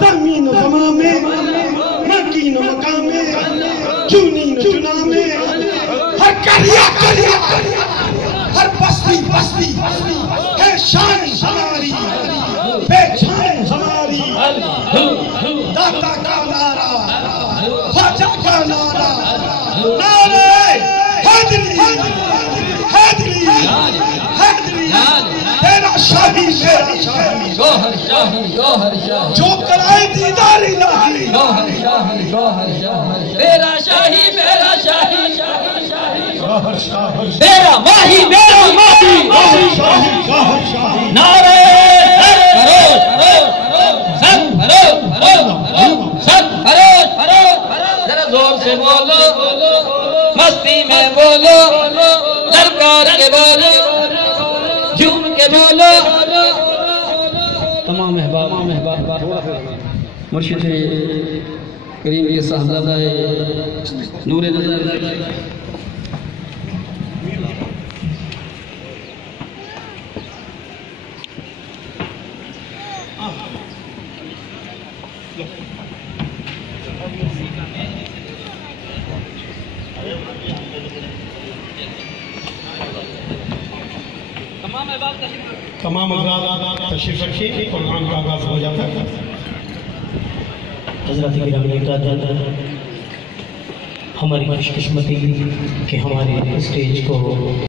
زمین و زمان میں مکین و مقام میں چونین و چنا میں ہر کریا ہر بستی ہے شان ہماری پہچان ہماری داتا کا نعرہ خواجہ کا نعرہ نعرہ حیدری تیرا شاہی گوہر شاہی جو کرائے دیدار الہی تیرا شاہی میرا شاہی تیرا ماہی میرا ماہی نعرہ ذرا زور سے بولو مستی میں بولو درکار کے بولو جھوم کے بولو تمام احباب مرشد کریم یہ صاحبزادہ نور نظر تمام حضرات تشریف رکھیے قرآن کا آغاز ہو جاتا ہے حضرات گرامی اقدار ہماری خوش قسمتی کہ ہمارے اسٹیج کو